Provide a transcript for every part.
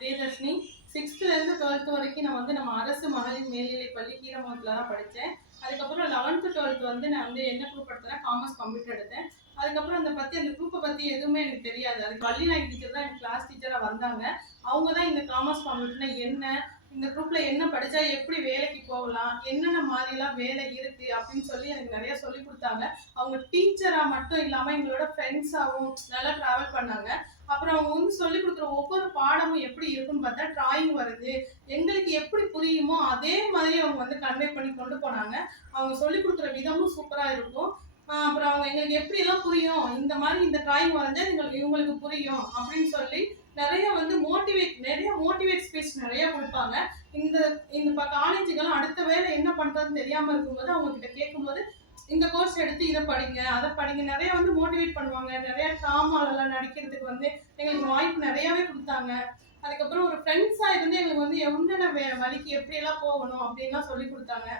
Priyadarshini. 6th to 12th வரைக்கும் நான் வந்து நம்ம அரசு மகளிர் மேல்நிலைப் பள்ளி கீரமங்கலத்தில் தான் படித்தேன். அதுக்கப்புறம் 11th 12th வந்து நான் வந்து என்ன குரூப் எடுத்தேன்னா காமர்ஸ் கம்ப்யூட்டர் எடுத்தேன். அதுக்கப்புறம் அந்த குரூப்பை பற்றி எதுவுமே எனக்கு தெரியாது. அது வள்ளிநாயகி டீச்சர் தான் எனக்கு கிளாஸ் டீச்சராக வந்தாங்க. அவங்க தான் இந்த காமர்ஸ் கம்ப்யூட்டர்னா என்ன, இந்த குரூப்பில் என்ன படித்தா எப்படி வேலைக்கு போகலாம், என்னென்ன மாதிரிலாம் வேலை இருக்குது அப்படின்னு சொல்லி எனக்கு நிறையா சொல்லி கொடுத்தாங்க. அவங்க டீச்சராக மட்டும் இல்லாமல் எங்களோட ஃப்ரெண்ட்ஸாகவும் நல்லா ட்ராவல் பண்ணாங்க. அப்புறம் அவங்க வந்து சொல்லிக் கொடுக்குற ஒவ்வொரு பாடமும் எப்படி இருக்குன்னு பார்த்தா டிராயிங் வருது எங்களுக்கு எப்படி புரியுமோ அதே மாதிரி அவங்க வந்து கன்வே பண்ணி கொண்டு போனாங்க. அவங்க சொல்லிக் கொடுக்குற விதமும் சூப்பராக இருக்கும். அப்புறம் அவங்க எங்களுக்கு எப்படியெல்லாம் புரியும், இந்த மாதிரி இந்த டிராயிங் வரைஞ்சா இவங்களுக்கு புரியும் அப்படின்னு சொல்லி நிறைய வந்து மோட்டிவேட் ஸ்பீச் நிறைய கொடுப்பாங்க. இந்த இந்த காலேஜுக்கெல்லாம் அடுத்த வேலை என்ன பண்றதுன்னு தெரியாம இருக்கும்போது அவங்க கிட்ட கேட்கும்போது இந்த கோர்ஸ் எடுத்து இதை படிங்க அதை படிங்க நிறைய வந்து மோட்டிவேட் பண்ணுவாங்க. நிறைய ட்ராமாலெல்லாம் நடிக்கிறதுக்கு வந்து எங்களுக்கு வாய்ப்பு நிறையாவே கொடுத்தாங்க. அதுக்கப்புறம் ஒரு ஃப்ரெண்ட்ஸாக இருந்து எங்களுக்கு வந்து என்னென்ன வழிக்கு எப்படியெல்லாம் போகணும் அப்படின்லாம் சொல்லி கொடுத்தாங்க.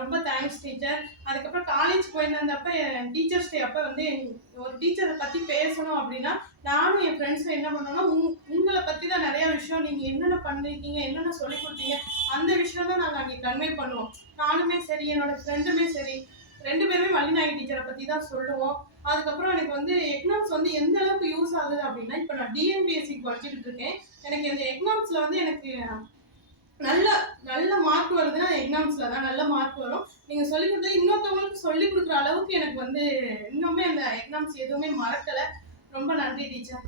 ரொம்ப தேங்க்ஸ் டீச்சர். அதுக்கப்புறம் காலேஜ் போயிருந்தப்ப டீச்சர்ஸ் டே அப்போ வந்து ஒரு டீச்சரை பற்றி பேசணும் அப்படின்னா நானும் என் ஃப்ரெண்ட்ஸும் என்ன பண்ணோம்னா உங்களை பற்றி தான் நிறையா விஷயம் நீங்கள் என்னென்ன பண்ணியிருக்கீங்க என்னென்ன சொல்லி கொடுத்தீங்க அந்த விஷயம் தான் நாங்கள் அங்கே கன்வே பண்ணுவோம். நானுமே சரி என்னோட ஃப்ரெண்டுமே சரி 2 பேருமே வள்ளிநாயகி டீச்சரை பற்றி தான் சொல்லுவோம். அதுக்கப்புறம் எனக்கு வந்து எக்கனாமிக்ஸ் வந்து எந்த அளவுக்கு யூஸ் ஆகுது அப்படின்னா இப்போ நான் டிஎன்பிஎஸ்சி படிச்சுக்கிட்டு இருக்கேன். எனக்கு இந்த எக்கனாமிக்ஸில் வந்து எனக்கு நல்ல நல்ல மார்க் வருதுன்னா எக்ஸாம்ஸில் தான் நல்ல மார்க் வரும். நீங்கள் சொல்லிக் கொடுத்தா இன்னொருத்தவங்களுக்கு சொல்லிக் கொடுக்குற அளவுக்கு எனக்கு வந்து இன்னுமே அந்த எக்ஸாம்ஸ் எதுவுமே மறக்கலை. ரொம்ப நன்றி டீச்சர்.